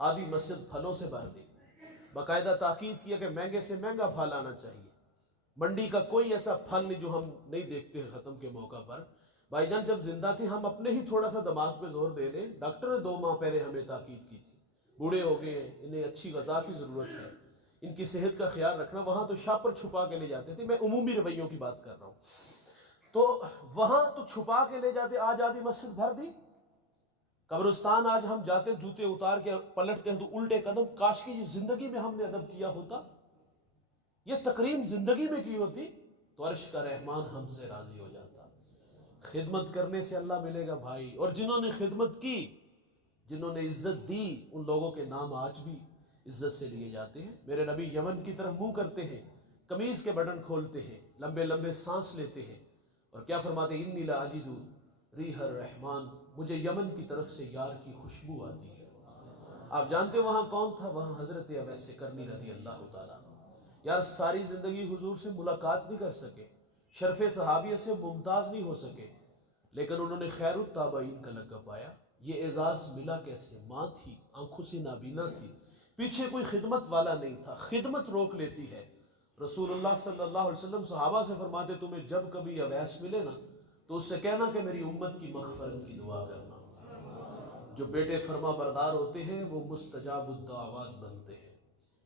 آدھی مسجد پھلوں سے بھر دی، باقاعدہ تاکید کیا کہ مہنگے سے مہنگا پھل آنا چاہیے، منڈی کا کوئی ایسا پھل نہیں جو ہم نہیں دیکھتے ہیں ختم کے موقع پر۔ بھائی جان جب زندہ تھے ہم اپنے ہی تھوڑا سا دماغ پہ زور دے لیں، ڈاکٹر نے 2 ماہ پہلے ہمیں تاکید کی تھی، بوڑھے ہو گئے ہیں، انہیں اچھی غذا کی ضرورت ہے، ان کی صحت کا خیال رکھنا۔ وہاں تو شاپر چھپا کے لے جاتے تھے، میں عمومی رویوں کی بات کر رہا ہوں، تو وہاں تو چھپا کے لے جاتے، آج آدھی مسجد بھر دی۔ قبرستان آج ہم جاتے ہیں جوتے اتار کے پلٹتے ہیں تو الٹے قدم، کاش کی یہ زندگی میں ہم نے ادب کیا ہوتا، یہ تکریم زندگی میں کی ہوتی تو عرش کا رحمان ہم سے راضی ہو جاتا۔ خدمت کرنے سے اللہ ملے گا بھائی، اور جنہوں نے خدمت کی، جنہوں نے عزت دی، ان لوگوں کے نام آج بھی عزت سے لیے جاتے ہیں۔ میرے نبی یمن کی طرف منہ کرتے ہیں، قمیض کے بٹن کھولتے ہیں، لمبے لمبے سانس لیتے ہیں، اور کیا فرماتے ہیں؟ انی لاجد ریح الرحمان، مجھے یمن کی طرف سے یار کی خوشبو آتی ہے۔ آپ جانتے ہیں وہاں کون تھا؟ وہاں حضرت اویس کرنی رضی اللہ تعالیٰ۔ یار ساری زندگی حضور سے ملاقات نہیں کر سکے، شرف صحابیہ سے ممتاز نہیں ہو سکے، لیکن انہوں نے خیر التابعین کا لقب پایا۔ یہ اعزاز ملا کیسے؟ ماں تھی، آنکھوں سے نابینا تھی، پیچھے کوئی خدمت والا نہیں تھا، خدمت روک لیتی ہے۔ رسول اللہ صلی اللہ علیہ وسلم صحابہ سے فرماتے تمہیں جب کبھی اویس ملے نا تو اس سے کہنا کہ میری امت کی مغفرت کی دعا کرنا۔ جو بیٹے فرما بردار ہوتے ہیں وہ مستجاب الدعوات بنتے ہیں۔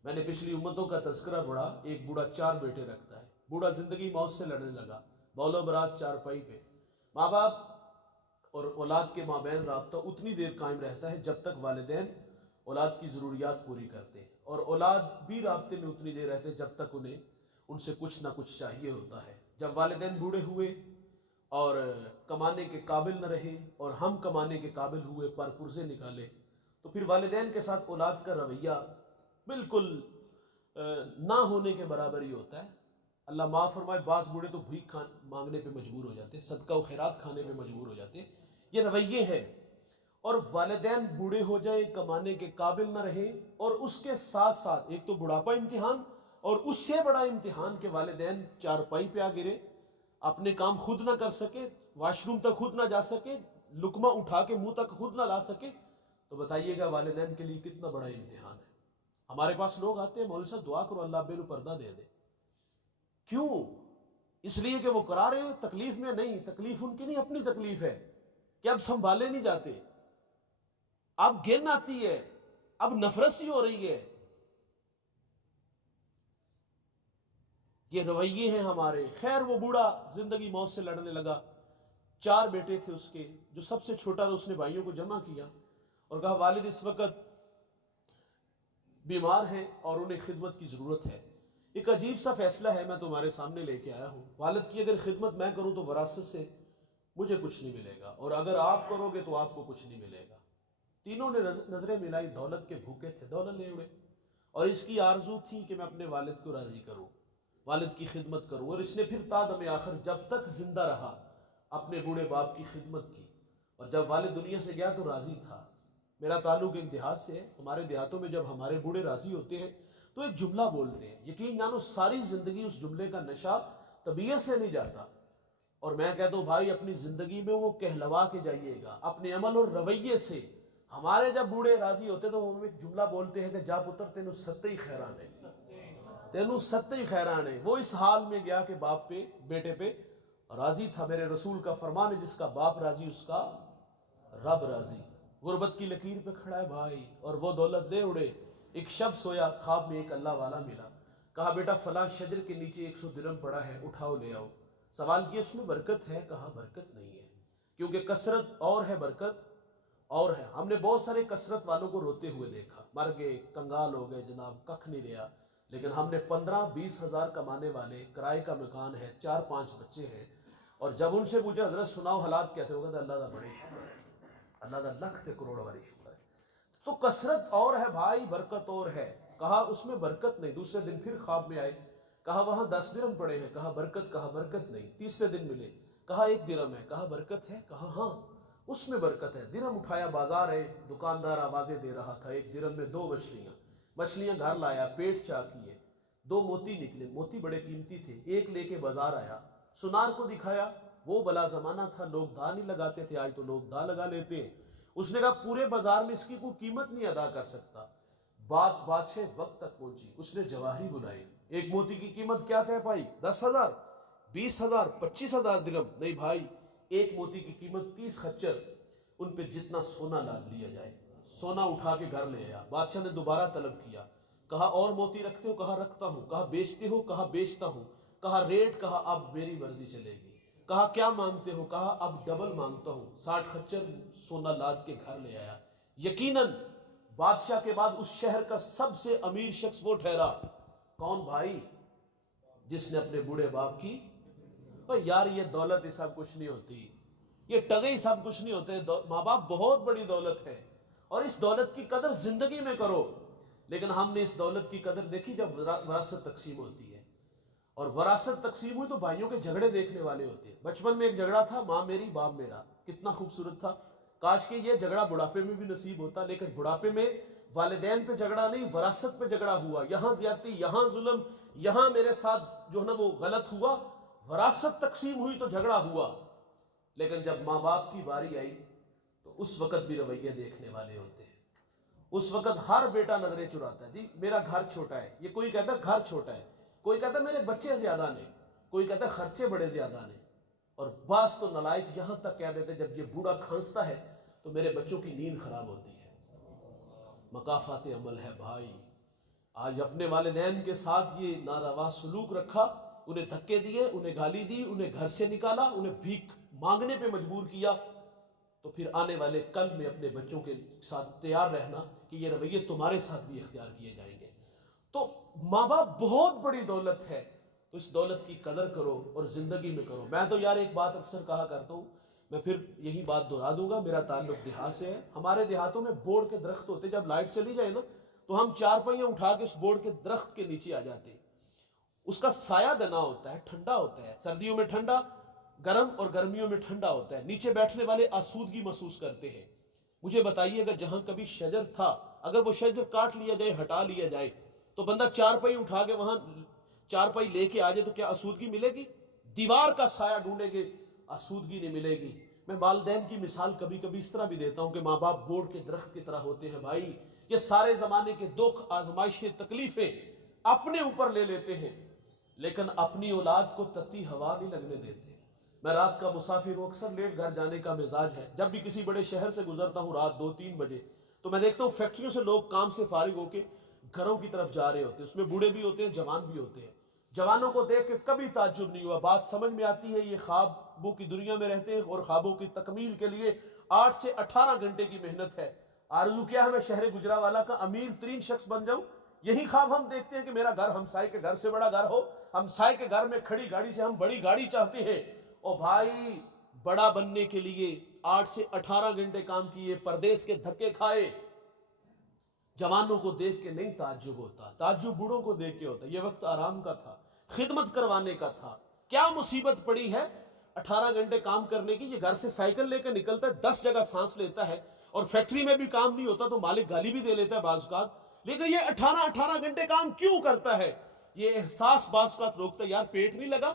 میں نے پچھلی امتوں کا تذکرہ پڑھا، ایک بوڑھا 4 بیٹے رکھتا ہے، بوڑھا زندگی موت سے لڑنے لگا، بول و براز چارپائی پہ، ماں باپ اور اولاد کے مابین رابطہ اتنی دیر قائم رہتا ہے جب تک والدین اولاد کی ضروریات پوری کرتے ہیں، اور اولاد بھی رابطے میں اتنی دیر رہتے ہیں جب تک انہیں ان سے کچھ نہ کچھ چاہیے ہوتا ہے۔ جب والدین بوڑھے ہوئے اور کمانے کے قابل نہ رہے اور ہم کمانے کے قابل ہوئے، پر پرزے نکالے، تو پھر والدین کے ساتھ اولاد کا رویہ بالکل نہ ہونے کے برابر ہی ہوتا ہے۔ اللہ معاف فرمائے، بعض بوڑھے تو بھیک مانگنے پہ مجبور ہو جاتے، صدقہ و خیرات کھانے پہ مجبور ہو جاتے، یہ رویے ہیں۔ اور والدین بوڑھے ہو جائیں، کمانے کے قابل نہ رہیں، اور اس کے ساتھ ساتھ ایک تو بڑھاپا امتحان، اور اس سے بڑا امتحان کہ والدین چارپائی پہ آ گرے، اپنے کام خود نہ کر سکے، واش روم تک خود نہ جا سکے، لقمہ اٹھا کے منہ تک خود نہ لا سکے، تو بتائیے گا والدین کے لیے کتنا بڑا امتحان ہے۔ ہمارے پاس لوگ آتے ہیں، مولوی صاحب دعا کرو اللہ ابے نو پردہ دے دے۔ کیوں؟ اس لیے کہ وہ کرا رہے ہیں، تکلیف میں نہیں، تکلیف ان کی نہیں، اپنی تکلیف ہے کہ اب سنبھالے نہیں جاتے، اب گن آتی ہے، اب نفرت سی ہو رہی ہے۔ یہ رویے ہیں ہمارے۔ خیر وہ بوڑھا زندگی موت سے لڑنے لگا، 4 بیٹے تھے اس کے، جو سب سے چھوٹا تھا اس نے بھائیوں کو جمع کیا اور کہا والد اس وقت بیمار ہیں اور انہیں خدمت کی ضرورت ہے، ایک عجیب سا فیصلہ ہے میں تمہارے سامنے لے کے آیا ہوں، والد کی اگر خدمت میں کروں تو وراثت سے مجھے کچھ نہیں ملے گا، اور اگر آپ کرو گے تو آپ کو کچھ نہیں ملے گا۔ تینوں نے نظریں ملائی، دولت کے بھوکے تھے، دولت لے اڑے، اور اس کی آرزو تھی کہ میں اپنے والد کو راضی کروں، والد کی خدمت کروں، اور اس نے پھر تا دم آخر جب تک زندہ رہا اپنے بوڑھے باپ کی خدمت کی، اور جب والد دنیا سے گیا تو راضی تھا۔ میرا تعلق ایک دیہات سے ہے، ہمارے دیہاتوں میں جب ہمارے بوڑھے راضی ہوتے ہیں تو ایک جملہ بولتے ہیں، یقین جانو ساری زندگی اس جملے کا نشہ طبیعت سے نہیں جاتا، اور میں کہتا ہوں بھائی اپنی زندگی میں وہ کہلوا کے جائیے گا اپنے عمل اور رویے سے۔ ہمارے جب بوڑھے راضی ہوتے تو وہ ایک جملہ بولتے ہیں کہ جا پتر تینوں ستے ہی خیران ہے، تینوں ستے ہی خیران ہے۔ وہ اس حال میں گیا کہ باپ پہ، بیٹے پہ راضی تھا۔ میرے رسول کا فرمان ہے جس کا باپ راضی اس کا رب راضی۔ غربت کی لکیر پہ کھڑا ہے بھائی، اور وہ دولت لے اڑے۔ ایک شب سویا، خواب میں ایک اللہ والا ملا، کہا بیٹا فلاں شجر کے نیچے 100 درہم پڑا ہے، اٹھاؤ لے آؤ۔ سوال کیا اس میں برکت ہے؟ کہا برکت نہیں ہے، کیونکہ کثرت اور ہے، برکت اور ہے۔ ہم نے بہت سارے کثرت والوں کو روتے ہوئے دیکھا، مر گئے، کنگال ہو گئے، جناب ککھ نہیں رہا، لیکن ہم نے 15-20 ہزار کمانے والے، کرائے کا مکان ہے، 4-5 بچے ہیں، اور جب ان سے پوچھا حضرت سناؤ حالات کیسے، وہ کہتا اللہ دا بڑے شکر ہے، اللہ دا لکھ تے کروڑ والی شکر ہے۔ تو کثرت اور ہے بھائی، برکت اور ہے۔ کہا اس میں برکت نہیں۔ دوسرے دن پھر خواب میں آئے، کہا وہاں 10 درہم پڑے ہیں، کہا برکت نہیں۔ تیسرے دن ملے، کہا 1 درہم ہے، کہا برکت ہے، کہا ہاں اس میں برکت ہے۔ درہم اٹھایا، بازار ہے، دکاندار آوازیں دے رہا تھا، 1 درہم میں 2 مچھلیاں گھر لایا، پیٹ چاک کیے، 2 موتی نکلے، موتی بڑے قیمتی تھے، ایک لے کے بازار آیا، سنار کو دکھایا، وہ بلا زمانہ تھا، لوگ دھا نہیں لگاتے تھے، آج تو لوگ دھا لگا لیتے ہیں۔ اس نے کہا پورے بازار میں اس کی کوئی قیمت نہیں ادا کر سکتا. بات بادشاہ وقت تک پہنچی. اس نے جواہری بلائی. ایک موتی کی قیمت کیا طے پائی؟ 10,000 20,000 25,000 درہم. نہیں بھائی، ایک موتی کی قیمت 30 خچر. ان پہ جتنا سونا لاد لیا جائے. سونا اٹھا کے گھر لے آیا. بادشاہ نے دوبارہ طلب کیا. کہا اور موتی رکھتے ہو؟ کہا رکھتا ہوں. کہا بیچتے ہو؟ کہا بیچتا ہوں. کہا ریٹ؟ کہا اب میری مرضی چلے گی. کہا کیا مانگتے ہو؟ کہا اب ڈبل مانگتا ہوں. 60 خچر سونا لاد کے گھر لے آیا. یقیناً بادشاہ کے بعد اس شہر کا سب سے امیر شخص وہ ٹھہرا. کون بھائی؟ جس نے اپنے بوڑھے باپ کی. یار یہ دولت ہی سب کچھ نہیں ہوتی، یہ ٹگے ہی سب کچھ نہیں ہوتے. ماں باپ بہت بڑی دولت ہے، اور اس دولت کی قدر زندگی میں کرو. لیکن ہم نے اس دولت کی قدر دیکھی جب وراثت تقسیم ہوتی ہے. اور وراثت تقسیم ہوئی تو بھائیوں کے جھگڑے دیکھنے والے ہوتے ہیں. بچپن میں ایک جھگڑا تھا، ماں میری باپ میرا. کتنا خوبصورت تھا. کاش کہ یہ جھگڑا بڑھاپے میں بھی نصیب ہوتا. لیکن بڑھاپے میں والدین پہ جھگڑا نہیں، وراثت پہ جھگڑا ہوا. یہاں زیادتی، یہاں ظلم، یہاں میرے ساتھ جو ہے نا وہ غلط ہوا. وراثت تقسیم ہوئی تو جھگڑا ہوا. لیکن جب ماں باپ کی باری آئی تو اس وقت بھی رویے دیکھنے والے ہوتے ہیں. اس وقت ہر بیٹا نظریں چراتا ہے. جی میرا گھر چھوٹا ہے. یہ کوئی کہتا ہے گھر چھوٹا ہے، کوئی کہتا ہے میرے بچے زیادہ نے، کوئی کہتا ہے خرچے بڑے زیادہ نے. اور بعض تو نالائق یہاں تک کہہ دیتے جب یہ بوڑھا کھانستا ہے تو میرے بچوں کی نیند خراب ہوتی ہے. مکافات عمل ہے بھائی. آج اپنے والدین کے ساتھ یہ ناروا سلوک رکھا، انہیں دھکے دیے، انہیں گالی دی، انہیں گھر سے نکالا، انہیں بھیک مانگنے پہ مجبور کیا، تو پھر آنے والے کل میں اپنے بچوں کے ساتھ تیار رہنا کہ یہ رویے تمہارے ساتھ بھی اختیار کیے جائیں گے. تو ماں باپ بہت بڑی دولت ہے. تو اس دولت کی قدر کرو اور زندگی میں کرو. میں تو یار ایک بات اکثر کہا کرتا ہوں، میں پھر یہی بات دہرا دوں گا. میرا تعلق دیہات سے ہے. ہمارے دیہاتوں میں بورڈ کے درخت ہوتے، جب لائٹ چلی جائے نا تو ہم 4 پہیاں اٹھا کے اس بورڈ کے درخت کے نیچے آ جاتے ہیں. اس کا سایہ دنا ہوتا ہے، ٹھنڈا ہوتا ہے. سردیوں میں ٹھنڈا گرم اور گرمیوں میں ٹھنڈا ہوتا ہے. نیچے بیٹھنے والے آسودگی محسوس کرتے ہیں. مجھے بتائیے اگر جہاں کبھی شجر تھا، اگر وہ شجر کاٹ لیا جائے، ہٹا لیا جائے، تو بندہ 4 پہی اٹھا کے وہاں 4 پہی لے کے آ جائے تو کیا آسودگی ملے گی؟ دیوار کا سایہ ڈھونڈے گے، آسودگی نہیں ملے گی. میں والدین کی مثال کبھی کبھی اس طرح بھی دیتا ہوں کہ ماں باپ بورڈ کے درخت کی طرح ہوتے ہیں بھائی. یہ سارے زمانے کے دکھ، آزمائشیں، تکلیفیں اپنے اوپر لے لیتے ہیں، لیکن اپنی اولاد کو تتی ہوا نہیں لگنے دیتے. میں رات کا مسافر ہوں، اکثر لیٹ گھر جانے کا مزاج ہے. جب بھی کسی بڑے شہر سے گزرتا ہوں رات 2-3 بجے تو میں دیکھتا ہوں فیکٹریوں سے لوگ کام سے فارغ ہو کے گھروں کی طرف جا رہے ہوتے ہیں. اس میں بوڑھے بھی ہوتے ہیں، جوان بھی ہوتے ہیں. جوانوں کو دیکھ کے کبھی تعجب نہیں ہوا. بات سمجھ میں آتی ہے، یہ خوابوں کی دنیا میں رہتے ہیں اور خوابوں کی تکمیل کے لیے 8 سے 18 گھنٹے کی محنت ہے. آرزو کیا ہے میں شہر گجرانوالہ کا امیر ترین شخص بن جاؤں. یہی خواب ہم دیکھتے ہیں کہ میرا گھر ہمسائے کے گھر سے بڑا گھر ہو، ہمسائے کے گھر میں کھڑی گاڑی سے ہم بڑی گاڑی چاہتے ہیں. اور بھائی بڑا بننے کے لیے 8 سے 18 گھنٹے کام کیے، پردیس کے دھکے کھائے. جوانوں کو دیکھ کے نہیں تعجب ہوتا، تعجب بوڑھوں کو دیکھ کے ہوتا. یہ وقت آرام کا تھا، خدمت کروانے کا تھا. کیا مصیبت پڑی ہے 18 گھنٹے کام کرنے کی. یہ گھر سے سائیکل لے کے نکلتا ہے، 10 جگہ سانس لیتا ہے، اور فیکٹری میں بھی کام نہیں ہوتا تو مالک گالی بھی دے لیتا ہے بعض اوقات. لیکن یہ 18 گھنٹے کام کیوں کرتا ہے؟ یہ احساس بعض اوقات روکتا ہے، یار پیٹ نہیں لگا،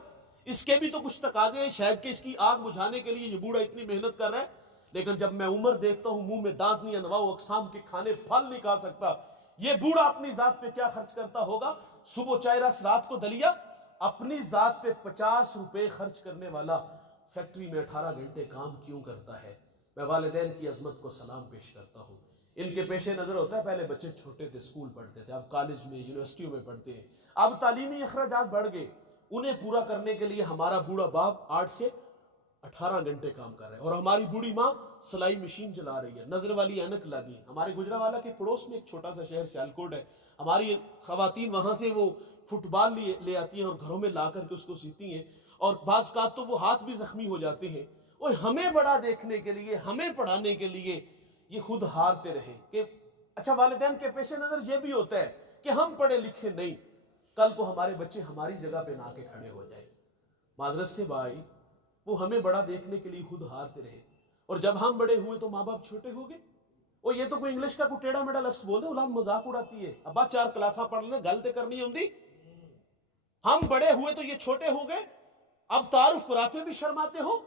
اس کے بھی تو کچھ تقاضے ہیں، شاید کہ اس کی آگ بجھانے کے لیے یہ بوڑھا اتنی محنت کر رہا ہے. لیکن جب میں عمر دیکھتا ہوں، منہ میں دانت نہیں، انواع و اقسام کے کھانے پھل نہیں کھا سکتا. یہ بوڑھا اپنی ذات پہ کیا خرچ کرتا ہوگا؟ صبح چائے رس، رات کو دلیا. اپنی ذات پہ 50 روپے خرچ کرنے والا فیکٹری میں 18 گھنٹے کام کیوں کرتا ہے؟ میں والدین کی عظمت کو سلام پیش کرتا ہوں. ان کے پیش نظر ہوتا ہے پہلے بچے چھوٹے تھے، اسکول پڑھتے تھے، اب کالج میں، یونیورسٹیوں میں پڑھتے ہیں. اب تعلیمی اخراجات بڑھ گئے. انہیں پورا کرنے کے لیے ہمارا بوڑھا باپ 8 سے 18 گھنٹے کام کر رہے ہیں، اور ہماری بوڑھی ماں سلائی مشین چلا رہی ہے، نظر والی اینک لگی. ہمارے گجرانوالہ کے پڑوس میں ایک چھوٹا سا شہر سیالکوٹ ہے. ہماری خواتین وہاں سے وہ فٹ بال لے آتی ہیں اور گھروں میں لا کر کے اس کو سیتی ہیں، اور بعض کا تو وہ ہاتھ بھی زخمی ہو جاتے ہیں. اور ہمیں بڑا دیکھنے کے لیے، ہمیں پڑھانے کے لیے یہ خود ہارتے رہے. کہ اچھا والدین کے پیش نظر یہ بھی ہوتا ہے کہ ہم پڑھے لکھے نہیں، کل کو ہمارے بچے ہماری جگہ پہ نہ آ کے کھڑے ہو جائیں. معذرت سے بھائی، وہ ہمیں بڑا دیکھنے کے لیے خود ہارتے رہے. اور جب ہم بڑے ہوئے تو ماں باپ چھوٹے ہو گئے. اور یہ تو کوئی انگلش کا کوئی ٹیڑھا میڑھا لفظ بول دے، اولاد مذاق اڑاتی ہے، ابا 4 کلاساں پڑھ لیں، گل تے کرنی ہوندی. ہم بڑے ہوئے تو یہ چھوٹے ہو گئے. اب تعارف کراتے بھی شرماتے ہو.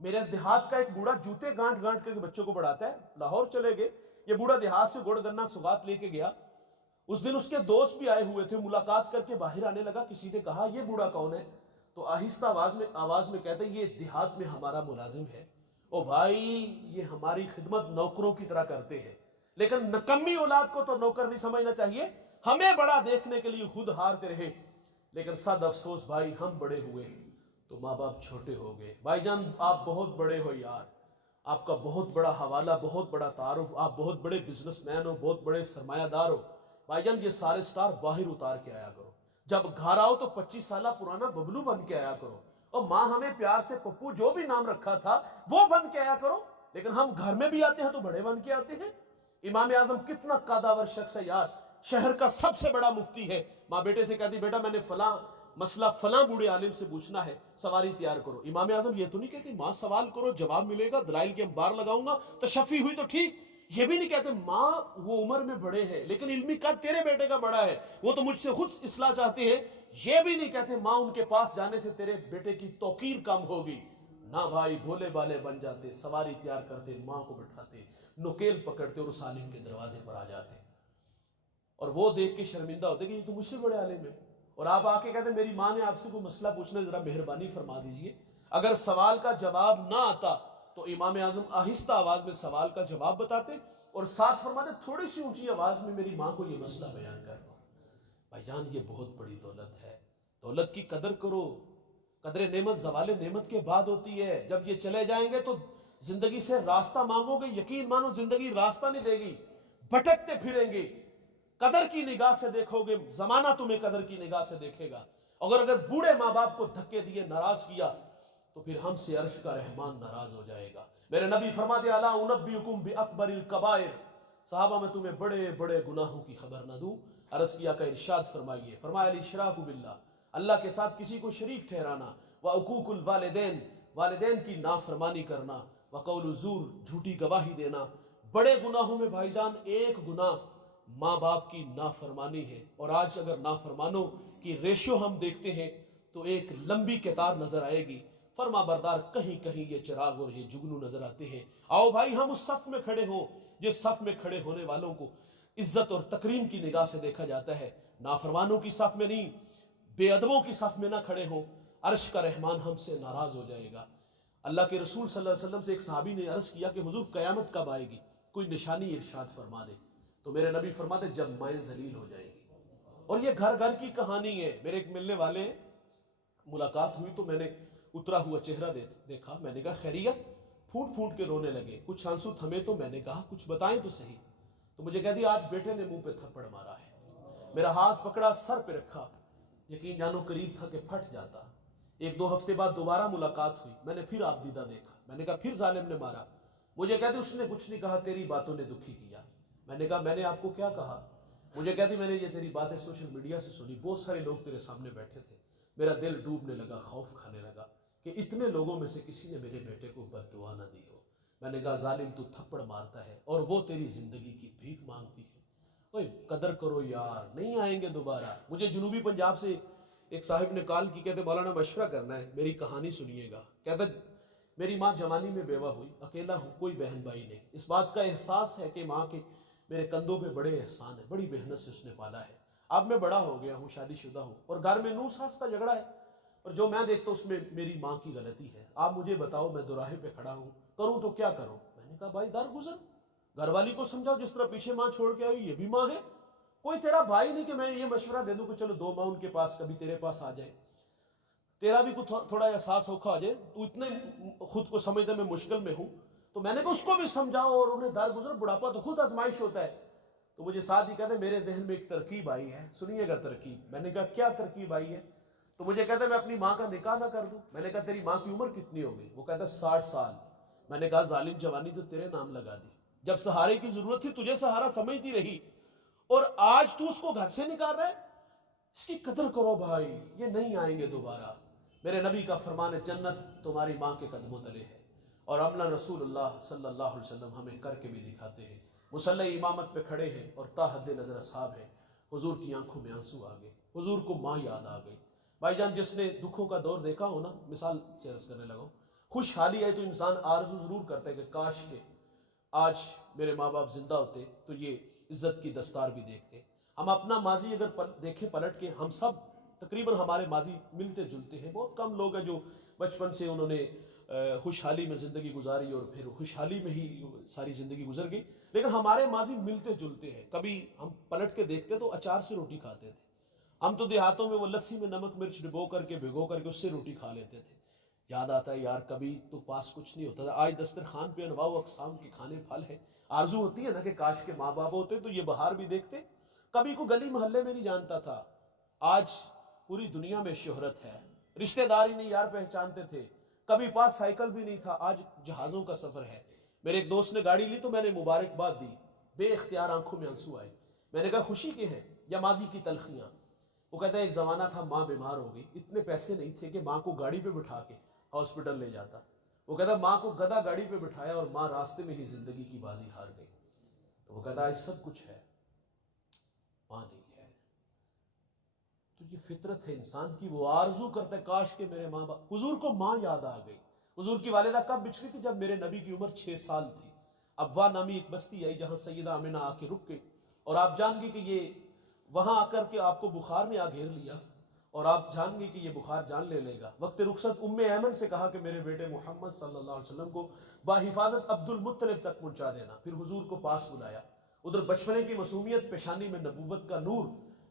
میرے دیہات کا ایک بوڑھا جوتے گانٹ گانٹ کر کے بچوں کو پڑھاتا ہے، لاہور چلے گئے، یہ بوڑھا دیہات سے گڑ گنا سوغات لے کے گیا. اس دن اس کے دوست بھی آئے ہوئے تھے، ملاقات کر کے باہر آنے لگا. کسی نے کہا یہ بوڑھا کون ہے؟ تو آہستہ آواز میں کہتے ہیں یہ دیہات میں ہمارا ملازم ہے. او بھائی، یہ ہماری خدمت نوکروں کی طرح کرتے ہیں، لیکن نکمی اولاد کو تو نوکر نہیں سمجھنا چاہیے. ہمیں بڑا دیکھنے کے لیے خود ہارتے رہے، لیکن صد افسوس بھائی ہم بڑے ہوئے تو ماں باپ چھوٹے ہو گئے. بھائی جان آپ بہت بڑے ہو یار، آپ کا بہت بڑا حوالہ، بہت بڑا تعارف، آپ بہت بڑے بزنس مین ہو، بہت بڑے سرمایہ دار ہو. بھائی جان یہ سارے سٹار باہر اتار کے آیا کرو، جب گھر آؤ تو 25 سالہ پرانا ببلو بن کے آیا کرو، اور ماں ہمیں پیار سے پپو جو بھی نام رکھا تھا وہ بن کے آیا کرو. لیکن ہم گھر میں بھی آتے ہیں تو بڑے بن کے آتے ہیں. امام اعظم کتنا قاداور شخص ہے یار، شہر کا سب سے بڑا مفتی ہے. ماں بیٹے سے کہتی بیٹا میں نے فلاں مسئلہ فلاں بوڑھے عالم سے پوچھنا ہے، سواری تیار کرو. امام اعظم یہ تو نہیں کہتے ماں سوال کرو جواب ملے گا، دلائل کے انبار لگاؤں گا تشفی ہوئی تو ٹھیک. یہ بھی نہیں کہتے ماں وہ عمر میں بڑے ہیں لیکن علمی قد تیرے بیٹے کا بڑا ہے، وہ تو مجھ سے خود اصلاح چاہتے ہیں. یہ بھی نہیں کہتے ماں ان کے پاس جانے سے تیرے بیٹے کی توقیر کم ہوگی. نہ بھائی، بھولے بالے بن جاتے، سواری تیار کرتے، ماں کو بٹھاتے، نکیل پکڑتے اور اس عالم کے دروازے پر آ جاتے، اور وہ دیکھ کے شرمندہ ہوتے کہ یہ تو مجھ سے بڑے عالم ہے. اور آپ آ کے کہتے میری ماں نے آپ سے کوئی مسئلہ پوچھنا ہے، ذرا مہربانی فرما دیجئے. اگر سوال کا جواب نہ آتا تو امام اعظم آہستہ آواز میں سوال کا جواب بتاتے اور ساتھ فرماتے تھوڑی سی اونچی آواز میں میری ماں کو یہ مسئلہ بیان کرتا. بھائی جان یہ بہت بڑی دولت ہے، دولت کی قدر کرو. قدر نعمت زوال نعمت کے بعد ہوتی ہے. جب یہ چلے جائیں گے تو زندگی سے راستہ مانگو گے، یقین مانو زندگی راستہ نہیں دے گی، بھٹکتے پھریں گے. قدر کی نگاہ سے دیکھو گے، زمانہ تمہیں قدر کی نگاہ سے دیکھے گا. اگر بوڑھے ماں باپ کو دھکے دیے، ناراض کیا، تو پھر ہم سے عرش کا رحمان ناراض ہو جائے گا. میرے نبی فرماتے الا انبئکم باکبر الکبائر، صحابہ میں تمہیں بڑے بڑے گناہوں کی خبر نہ دوں؟ عرض کیا کہ ارشاد فرمائیے. فرمایا الاشراک باللہ، اللہ کے ساتھ کسی کو شریک ٹھہرانا، وعقوق الوالدین، والدین کی نافرمانی کرنا، وقول الزور، جھوٹی گواہی دینا. بڑے گناہوں میں بھائی جان ایک گناہ ماں باپ کی نافرمانی ہے. اور آج اگر نافرمانوں کی ریشو ہم دیکھتے ہیں تو ایک لمبی قطار نظر آئے گی. فرما بردار کہیں کہیں یہ چراغ اور یہ جگنو نظر آتے ہیں. آؤ بھائی ہم اس صف میں کھڑے ہوں جس صف میں کھڑے ہونے والوں کو عزت اور تکریم کی نگاہ سے دیکھا جاتا ہے. نافرمانوں کی صف میں نہیں، بے ادبوں کی صف میں نہ کھڑے ہوں، عرش کا رحمان ہم سے ناراض ہو جائے گا. اللہ کے رسول صلی اللہ علیہ وسلم سے ایک صحابی نے عرض کیا کہ حضور قیامت کب آئے گی، کوئی نشانی ارشاد فرما دے. تو میرے نبی فرماتے جب مائیں ذلیل ہو جائیں گی. اور یہ گھر گھر کی کہانی ہے. میرے ایک ملنے والے ہیں، ملاقات ہوئی تو میں نے اترا ہوا چہرہ دیکھا. میں نے کہا خیریت؟ پھوٹ پھوٹ کے رونے لگے. کچھ آنسو تھمے تو میں نے کہا کچھ بتائیں تو صحیح. تو مجھے کہہ دیا آج بیٹے نے منہ پہ تھپڑ مارا ہے. میرا ہاتھ پکڑا، سر پہ رکھا، یقین جانو قریب تھا کہ پھٹ جاتا. ایک دو ہفتے بعد دوبارہ ملاقات ہوئی، میں نے پھر آپ دیدہ دیکھا. میں نے کہا پھر ظالم نے مارا. مجھے کہتے اس نے کچھ نہیں کہا، تیری باتوں نے دکھی کیا. میں نے کہا میں نے آپ کو کیا کہا؟ مجھے کہتی میں نے یہ تیری باتیں سوشل میڈیا سے سنی، بہت سارے لوگ تیرے سامنے بیٹھے تھے. میرا دل ڈوبنے لگا، خوف کھانے لگا کہ اتنے لوگوں میں سے کسی نے میرے بیٹے کو بد دعا نہ دی ہو. میں نے کہا ظالم تو تھپڑ مارتا ہے اور وہ تیری زندگی کی بھیک مانگتی ہے. اوے قدر کرو یار، نہیں آئیں گے دوبارہ. مجھے جنوبی پنجاب سے ایک صاحب نے کال کی، کہتے مولانا مشورہ کرنا ہے، میری کہانی سنیے گا. کہتا میری ماں جوانی میں بیوہ ہوئی، اکیلا ہوں، کوئی بہن بھائی نہیں. اس بات کا احساس ہے کہ ماں کے میرے کندھوں پہ بڑے احسان ہے، بڑی محنت سے اس نے پالا ہے. اب میں بڑا ہو گیا ہوں، شادی شدہ ہوں، اور گھر میں نو ساس کا جھگڑا ہے، اور جو میں دیکھتا ہوں اس میں میری ماں کی غلطی ہے. آپ مجھے بتاؤ، میں دوراہے پہ کھڑا ہوں، کروں تو کیا کروں؟ میں نے کہا بھائی در گزر، گھر والی کو سمجھاؤ، جس طرح پیچھے ماں چھوڑ کے آئی یہ بھی ماں ہے. کوئی تیرا بھائی نہیں کہ میں یہ مشورہ دے دوں کہ چلو دو ماں ان کے پاس کبھی تیرے پاس آ جائے، تیرا بھی کچھ تھوڑا احساس ہوکھا ہو جائے. تو اتنے خود کو سمجھتے میں مشکل میں ہوں. تو میں نے کہا اس کو بھی سمجھاؤ اور انہیں در گزر، بڑھاپا تو خود آزمائش ہوتا ہے. تو مجھے ساتھ ہی کہتے میرے ذہن میں ایک ترکیب آئی ہے، سنیے گا ترکیب. میں نے کہا کیا ترکیب آئی ہے؟ تو مجھے کہتے میں اپنی ماں کا نکاح نہ کر دوں. میں نے کہا تیری ماں کی عمر کتنی ہوگی؟ وہ کہتا 60 سال. میں نے کہا ظالم جوانی تو تیرے نام لگا دی، جب سہارے کی ضرورت تھی تجھے سہارا سمجھتی رہی، اور آج تو اس کو گھر سے نکال رہا ہے. اس کی قدر کرو بھائی، یہ نہیں آئیں گے دوبارہ. میرے نبی کا فرمان ہے جنت تمہاری ماں کے قدموں تلے ہے، اور عملہ رسول اللہ صلی اللہ علیہ وسلم ہمیں کر کے بھی دکھاتے ہیں. مصلی امامت پہ کھڑے ہیں اور تا حد نظر اصحاب ہیں. حضور کی آنکھوں میں آنسو آ گئے، حضور کو ماں یاد آ گئی. بھائی جان جس نے دکھوں کا دور دیکھا ہو نا، مثال سے عرض کرنے لگا، خوشحالی آئے تو انسان آرزو ضرور کرتا ہے کہ کاش کہ آج میرے ماں باپ زندہ ہوتے تو یہ عزت کی دستار بھی دیکھتے. ہم اپنا ماضی اگر دیکھیں پلٹ کے، ہم سب تقریباً ہمارے ماضی ملتے جلتے ہیں. بہت کم لوگ ہیں جو بچپن سے انہوں نے خوشحالی میں زندگی گزاری اور پھر خوشحالی میں ہی ساری زندگی گزر گئی. لیکن ہمارے ماضی ملتے جلتے ہیں. کبھی ہم پلٹ کے دیکھتے تو اچار سے روٹی کھاتے تھے. ہم تو دیہاتوں میں وہ لسی میں نمک مرچ بھگو کر کے اس سے روٹی کھا لیتے تھے. یاد آتا ہے یار کبھی تو پاس کچھ نہیں ہوتا تھا. آج دسترخوان پہ انواع و اقسام کے کھانے پھل ہیں. آرزو ہوتی ہے نا کہ کاش کے ماں باپ ہوتے تو یہ بہار بھی دیکھتے. کبھی کو گلی محلے میں نہیں جانتا تھا، آج پوری دنیا میں شہرت ہے. رشتہ دار ہی نہیں یار پہچانتے تھے. کبھی پاس سائیکل بھی نہیں تھا، آج جہازوں کا سفر ہے. میرے ایک دوست نے گاڑی لی تو میں نے مبارکباد دی. بے اختیار آنکھوں میں آنسو آئے. میں نے کہا خوشی کے ہیں یا ماضی کی تلخیاں؟ وہ کہتا ہے ایک زمانہ تھا ماں بیمار ہو گئی، اتنے پیسے نہیں تھے کہ ماں کو گاڑی پہ بٹھا کے ہاسپٹل لے جاتا. وہ کہتا ماں کو گدھا گاڑی پہ بٹھایا اور ماں راستے میں ہی زندگی کی بازی ہار گئی. تو وہ کہتا آج سب کچھ ہے، ماں نہیں ہے. تو یہ فطرت ہے انسان کی. وہ آرزو کرتا ہے کاش کہ میرے ماں باپ. حضور کو ماں یاد آ گئی. حضور کی والدہ کب بچھڑی تھی؟ جب میرے نبی کی عمر 6 سال تھی. ابوا نامی ایک بستی آئی جہاں سیدہ آمنہ آ کے رک گئی، اور آپ جان گے کہ یہ وہاں آ کر کے آپ کو بخار نے آ گھیر لیا، اور آپ جان گے کہ یہ بخار جان لے لے گا. وقت رخصت ام ایمن سے کہا کہ میرے بیٹے محمد صلی اللہ علیہ وسلم کو باحفاظت عبد المطلب تک پہنچا دینا. پھر حضور کو پاس بلایا. ادھر بچپنے کی معصومیت، پیشانی میں نبوت کا نور.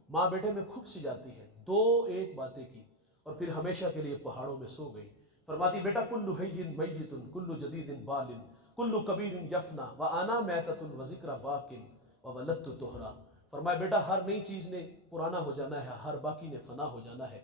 ماں بیٹے میں کھپ سی جاتی ہے. دو ایک باتیں کی اور پھر ہمیشہ کے لیے پہاڑوں میں سو گئی. فرماتی بیٹا کل حی میت کل جدید بال کل کبیر یفنا وانا میتۃ وذکر باق وولدت طہرا. فرمایا بیٹا ہر نئی چیز نے پرانا ہو جانا ہے، ہر باقی نے فنا ہو جانا ہے.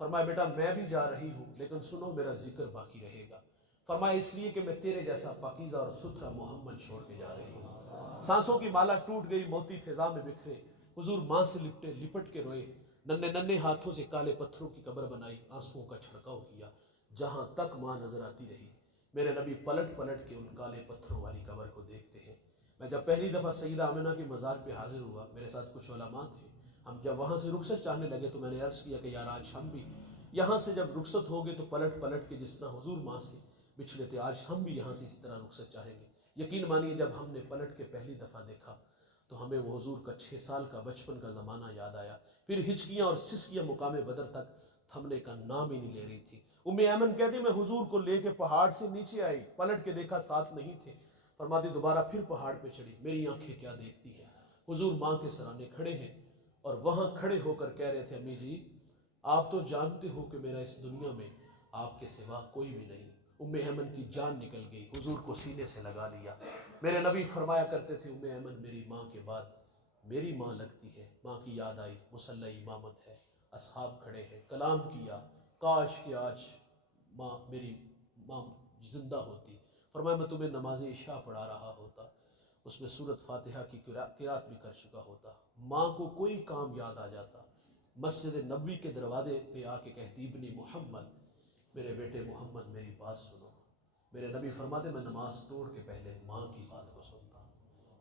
فرمایا بیٹا میں بھی جا رہی ہوں لیکن سنو میرا ذکر باقی رہے گا. فرمایا اس لیے کہ میں تیرے جیسا پاکیزہ اور ستھرا محمد چھوڑ کے جا رہی ہوں. سانسوں کی مالا ٹوٹ گئی، موتی فضا میں بکھرے. حضور ماں سے لپٹ کے روئے. ننھے ننھے ہاتھوں سے کالے پتھروں کی قبر بنائی، آنسوؤں کا چھڑکاؤ کیا. جہاں تک ماں نظر آتی رہی میرے نبی پلٹ پلٹ کے ان کالے پتھروں والی قبر کو دیکھتے ہیں. میں جب پہلی دفعہ سیدہ آمنہ کے مزار پہ حاضر ہوا، میرے ساتھ کچھ علماء تھے. ہم جب وہاں سے رخصت چاہنے لگے تو میں نے عرض کیا کہ یار آج ہم بھی یہاں سے جب رخصت ہوگے تو پلٹ پلٹ کے جس طرح حضور ماں سے بچھڑے تھے آج ہم بھی یہاں سے اسی طرح رخصت چاہیں گے. یقین مانیے جب ہم نے پلٹ کے پہلی دفعہ دیکھا تو ہمیں وہ حضور کا 6 سال کا بچپن کا زمانہ یاد آیا. پھر ہچکیاں اور سسکیاں مقام بدر تک تھمنے کا نام ہی نہیں لے رہی تھی. ام ایمن کہتی میں حضور کو لے کے پہاڑ سے نیچے آئی، پلٹ کے دیکھا ساتھ نہیں تھے. فرماتی دوبارہ پھر پہاڑ پہ چڑھی. میری آنکھیں کیا دیکھتی ہیں، حضور ماں کے سرانے کھڑے ہیں اور وہاں کھڑے ہو کر کہہ رہے تھے امی جی آپ تو جانتے ہو کہ میرا اس دنیا میں آپ کے سوا کوئی بھی نہیں. ام ایمن کی جان نکل گئی، حضور کو سینے سے لگا لیا. میرے نبی فرمایا کرتے تھے ام ایمن میری ماں کے بعد میری ماں لگتی ہے. ماں کی یاد آئی، مصلی امامت ہے، اصحاب کھڑے ہیں، کلام کیا کاش کہ آج ماں میری ماں زندہ ہوتی. فرمایا میں تمہیں نماز عشاء پڑھا رہا ہوتا، اس میں سورت فاتحہ کی قرات بھی کر چکا ہوتا. ماں کو کوئی کام یاد آ جاتا، مسجد نبوی کے دروازے پہ آ کے کہتی ابنی محمد میرے بیٹے محمد میری بات سنو. میرے نبی فرماتے میں نماز توڑ کے پہلے ماں کی بات کو سنتا.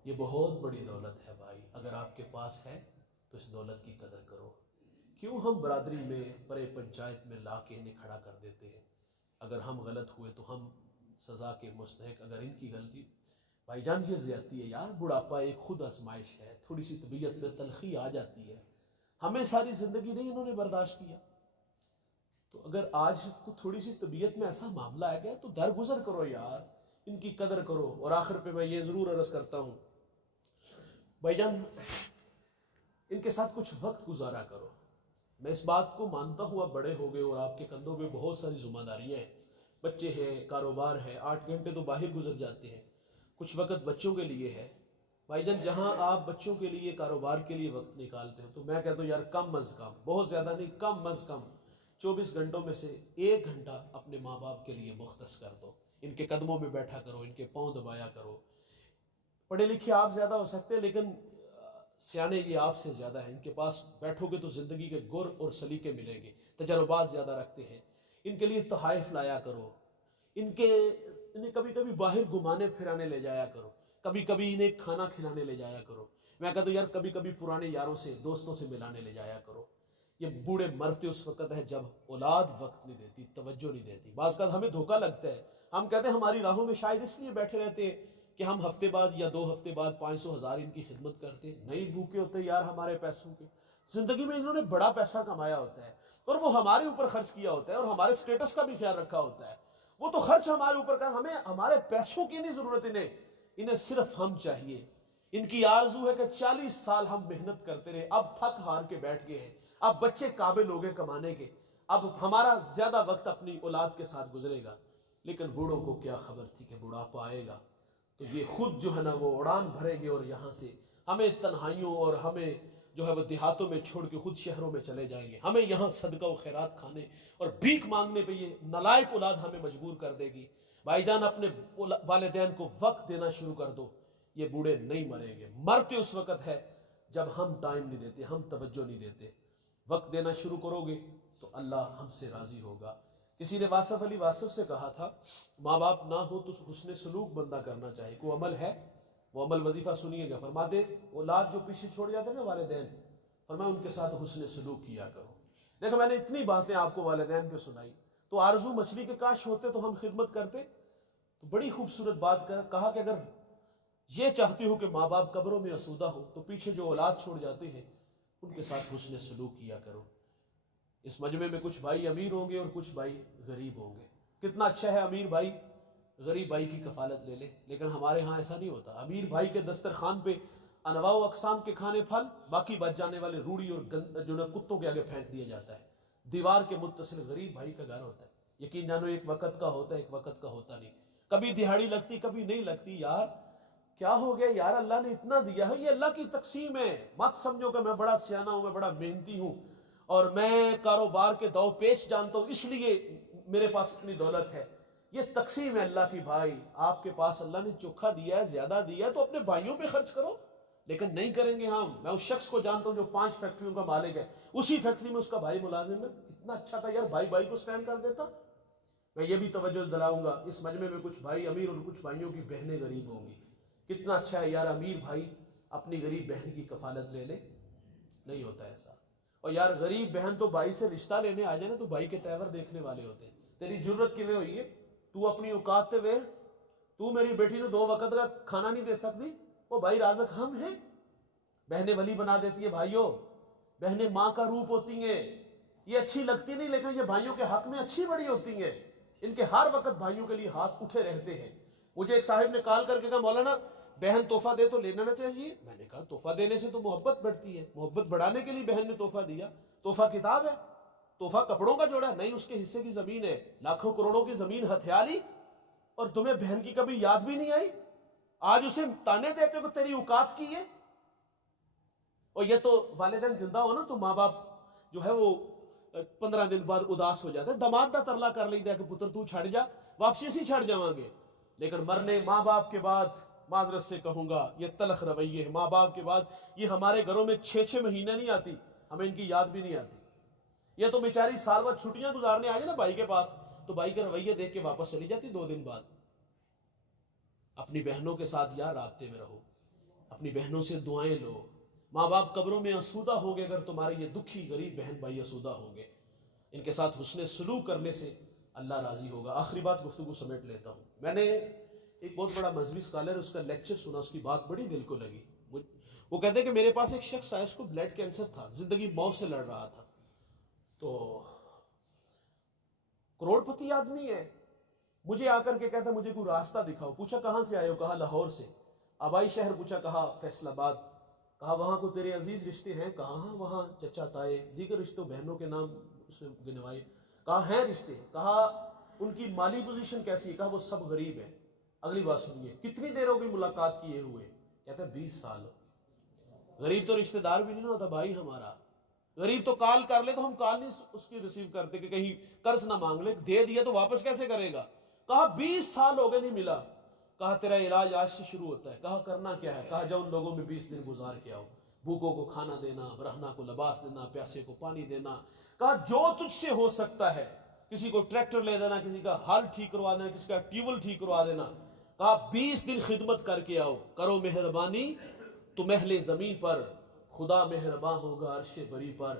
یہ بہت بڑی دولت ہے بھائی، اگر آپ کے پاس ہے تو اس دولت کی قدر کرو. کیوں ہم برادری میں بڑے پنچایت میں لا کے انہیں کھڑا کر دیتے ہیں؟ اگر ہم غلط ہوئے تو ہم سزا کے مستحق. اگر ان کی غلطی بھائی جان یہ زیادتی ہے یار. بڑھاپا ایک خود آزمائش ہے، تھوڑی سی طبیعت میں تلخی آ جاتی ہے. ہمیں ساری زندگی نہیں انہوں نے برداشت کیا، تو اگر آج تو تھوڑی سی طبیعت میں ایسا معاملہ آ گیا تو درگزر کرو یار، ان کی قدر کرو. اور آخر پہ میں یہ ضرور عرض کرتا ہوں بھائی جان ان کے ساتھ کچھ وقت گزارا کرو. میں اس بات کو مانتا ہوں آپ بڑے ہو گئے اور آپ کے کندھوں پہ بہت ساری ذمہ داریاں ہیں، بچے ہیں، کاروبار ہے، 8 گھنٹے تو باہر گزر جاتے ہیں، کچھ وقت بچوں کے لیے ہے. بھائی جان جہاں آپ بچوں کے لیے کاروبار کے لیے وقت نکالتے ہو تو میں کہتا ہوں یار کم از کم، بہت زیادہ نہیں، کم از کم 24 گھنٹوں میں سے 1 گھنٹہ اپنے ماں باپ کے لیے مختص کر دو. ان کے قدموں میں بیٹھا کرو، ان کے پاؤں دبایا کرو. پڑھے لکھے آپ زیادہ ہو سکتے ہیں لیکن سیانے یہ آپ سے زیادہ ہیں. ان کے پاس بیٹھو گے تو زندگی کے گر اور سلیقے ملیں گے، تجربات زیادہ رکھتے ہیں. ان کے لیے تحائف لایا کرو، انہیں کبھی کبھی باہر گھمانے پھرانے لے جایا کرو، کبھی کبھی انہیں کھانا کھلانے لے جایا کرو. میں کہتا ہوں یار کبھی کبھی پرانے یاروں سے دوستوں سے ملانے لے جایا کرو. یہ بوڑھے مرتے اس وقت ہے جب اولاد وقت نہیں دیتی، توجہ نہیں دیتی۔ بعض اوقات ہمیں دھوکہ لگتا ہے، ہم کہتے ہیں ہماری راہوں میں شاید اس لیے بیٹھے رہتے ہیں کہ ہم ہفتے بعد یا 2 ہفتے بعد 500,000 ان کی خدمت کرتے، نہیں بھوکے ہوتے یار ہمارے پیسوں کے۔ زندگی میں انہوں نے بڑا پیسہ کمایا ہوتا ہے اور وہ ہمارے اوپر خرچ کیا ہوتا ہے اور ہمارے سٹیٹس کا بھی خیال رکھا ہوتا ہے، وہ تو خرچ ہمارے اوپر کر، ہمیں ہمارے پیسوں کی نہیں ضرورت، انہیں صرف ہم چاہیے۔ ان کی آرزو ہے کہ 40 سال ہم محنت کرتے رہے، اب تھک ہار کے بیٹھ گئے ہیں، اب بچے قابل ہو گئے کمانے کے، اب ہمارا زیادہ وقت اپنی اولاد کے ساتھ گزرے گا۔ لیکن بوڑھوں کو کیا خبر تھی کہ بڑھاپا آئے گا تو یہ خود جو ہے نا وہ اڑان بھریں گے اور یہاں سے ہمیں تنہائیوں اور ہمیں جو ہے وہ دیہاتوں میں چھوڑ کے خود شہروں میں چلے جائیں گے، ہمیں یہاں صدقہ و خیرات کھانے اور بھیک مانگنے پہ یہ نالائق اولاد ہمیں مجبور کر دے گی۔ بھائی جان اپنے والدین کو وقت دینا شروع کر دو، یہ بوڑھے نہیں مریں گے، مرتے اس وقت ہے جب ہم ٹائم نہیں دیتے، ہم توجہ نہیں دیتے۔ وقت دینا شروع کرو گے تو اللہ ہم سے راضی ہوگا۔ کسی نے واصف علی واصف سے کہا تھا ماں باپ نہ ہو تو حسن سلوک بندہ کرنا چاہیے، کوئی عمل ہے وہ عمل وظیفہ سنیے گا، فرماتے اولاد جو پیچھے چھوڑ جاتے ہیں نا والدین، فرمایا ان کے ساتھ حسن سلوک کیا کرو۔ دیکھو میں نے اتنی باتیں آپ کو والدین پہ سنائی، تو آرزو مچھلی کے کاش ہوتے تو ہم خدمت کرتے۔ تو بڑی خوبصورت بات کہا کہ اگر یہ چاہتے ہو کہ ماں باپ قبروں میں آسودہ ہو تو پیچھے جو اولاد چھوڑ جاتے ہیں ان کے ساتھ حسن سلوک کیا کرو۔ اس مجمع میں کچھ بھائی امیر ہوں گے اور کچھ بھائی غریب ہوں گے، کتنا اچھا ہے امیر بھائی غریب بھائی کی کفالت لے لے، لیکن ہمارے ہاں ایسا نہیں ہوتا۔ امیر بھائی کے دسترخوان پہ انواع و اقسام کے کھانے پھل، باقی بچ جانے والے روڑی اور جو ہے کتوں کے آگے پھینک دیا جاتا ہے۔ دیوار کے متصل غریب بھائی کا گھر ہوتا ہے، یقین جانو ایک وقت کا ہوتا ہے، ایک وقت کا ہوتا نہیں، کبھی دہاڑی لگتی کبھی نہیں لگتی۔ یار کیا ہو گیا یار، اللہ نے اتنا دیا ہے، یہ اللہ کی تقسیم ہے، مت سمجھو کہ میں بڑا سیانہ ہوں، میں بڑا محنتی ہوں اور میں کاروبار کے دو پیچ جانتا ہوں اس لیے میرے پاس اتنی دولت ہے۔ یہ تقسیم ہے اللہ کی بھائی، آپ کے پاس اللہ نے چوکھا دیا ہے، زیادہ دیا ہے تو اپنے بھائیوں پہ خرچ کرو، لیکن نہیں کریں گے ہم۔ میں اس شخص کو جانتا ہوں جو 5 فیکٹریوں کا مالک ہے، اسی فیکٹری میں اس کا بھائی ملازم ہے، کتنا اچھا تھا یار، بھائی بھائی کو سٹینڈ کر دیتا۔ میں یہ بھی توجہ دلاؤں گا اس مجمع میں کچھ بھائی امیر اور کچھ بھائیوں کی بہنیں غریب ہوں گی، کتنا اچھا ہے یار امیر بھائی اپنی غریب بہن کی کفالت لے لے، نہیں ہوتا ایسا۔ اور یار غریب بہن تو بھائی سے رشتہ لینے آ جائے نا تو بھائی کے تیور دیکھنے والے ہوتے ہیں، تیری جرت کیویں ہوئی ہے، تو اپنی اوقات تے وے، تو میری بیٹی نے 2 وقت کا کھانا نہیں دے سکتی، وہ بھائی رازق ہم ہیں۔ بہنیں ولی بنا دیتی ہے بھائیوں، بہنیں ماں کا روپ ہوتی ہیں، یہ اچھی لگتی نہیں لیکن یہ بھائیوں کے حق میں اچھی بڑی ہوتی ہیں، ان کے ہر وقت بھائیوں کے لیے ہاتھ اٹھے رہتے ہیں۔ مجھے ایک صاحب نے کال کر کے کہا مولانا بہن تحفہ دے تو لینا نہ چاہیے، میں نے کہا تحفہ دینے سے تو محبت بڑھتی ہے، محبت بڑھانے کے لیے بہن نے تحفہ دیا، تحفہ کتاب ہے، تحفہ کپڑوں کا جوڑا ہے، نہیں اس کے حصے کی زمین ہے، لاکھوں کروڑوں کی زمین ہتھیا لی اور تمہیں بہن کی کبھی یاد بھی نہیں آئی، آج اسے تانے دیتے ہو کہ تیری اوقات کی ہے۔ اور یہ تو والدین زندہ ہو نا تو ماں باپ جو ہے وہ 15 دن بعد اداس ہو جاتا ہے، دماد دا ترلا کر لیتا ہے کہ پتر تو چھڑ جا، واپسی سے چھڑ جاؤں گے، لیکن مرنے ماں باپ کے بعد معذرت سے کہوں گا یہ تلخ رویے ہے، ماں باپ کے بعد یہ ہمارے گھروں میں 6 مہینے نہیں آتی، ہمیں ان کی یاد بھی نہیں آتی۔ یہ تو بیچاری سال بعد چھٹیاں گزارنے آ جائے نا بھائی کے پاس تو بھائی کے رویے دیکھ کے واپس چلی جاتی 2 دن بعد۔ اپنی بہنوں کے ساتھ یار رابطے میں رہو، اپنی بہنوں سے دعائیں لو، ماں باپ قبروں میں آسودہ ہوں گے اگر تمہارے یہ دکھی غریب بہن بھائی آسودہ ہوں گے، ان کے ساتھ حسن سلوک کرنے سے اللہ راضی ہوگا۔ آخری بات گفتگو سمیٹ لیتا ہوں، میں نے ایک بہت بڑا مذہبی اسکالر اس کا لیکچر سنا، اس کی بات بڑی دل کو لگی۔ وہ کہتے ہیں کہ میرے پاس ایک شخص آیا، اس کو بلڈ کینسر تھا، زندگی موت سے لڑ رہا تھا، تو کروڑ پتی آدمی ہے، مجھے آ کر کے کہتا مجھے کوئی راستہ دکھاؤ، پوچھا کہاں سے آئے ہو، کہا لاہور سے، آبائی شہر پوچھا، کہا فیصل آباد، کہا وہاں کو تیرے عزیز رشتے ہیں، کہا ہاں وہاں چچا تائے دیگر رشتوں بہنوں کے نام اس نے گنوائے، کہا ہیں رشتے، کہا ان کی مالی پوزیشن کیسی ہے، کہا وہ سب غریب ہے۔ اگلی بات سنیے، کتنی دیر ہو گئی ملاقات کیے ہوئے، کہتا ہے 20 سال۔ غریب تو رشتہ دار بھی نہیں ہوتا بھائی ہمارا، غریب تو کال کر لے تو ہم کال نہیں اس کی ریسیو کرتے کہ کہیں قرض نہ مانگ لے، دے دیا تو واپس کیسے کرے گا، کہا 20 سال ہو گئے نہیں ملا، کہا تیرا علاج آج سے شروع ہوتا ہے، کہا کرنا کیا ہے، کہا جا ان لوگوں میں 20 دن گزار کے آؤ، بھوکوں کو کھانا دینا، برہنہ کو لباس دینا، پیاسے کو پانی دینا، کہا جو تجھ سے ہو سکتا ہے، کسی کو ٹریکٹر لے دینا، کسی کا ہل ٹھیک کروا دینا، کسی کا ٹیوبل ٹھیک کروا دینا، کہا 20 دن خدمت کر کے آؤ، کرو مہربانی تم اہل زمین پر، خدا مہرباں ہوگا عرش بری پر۔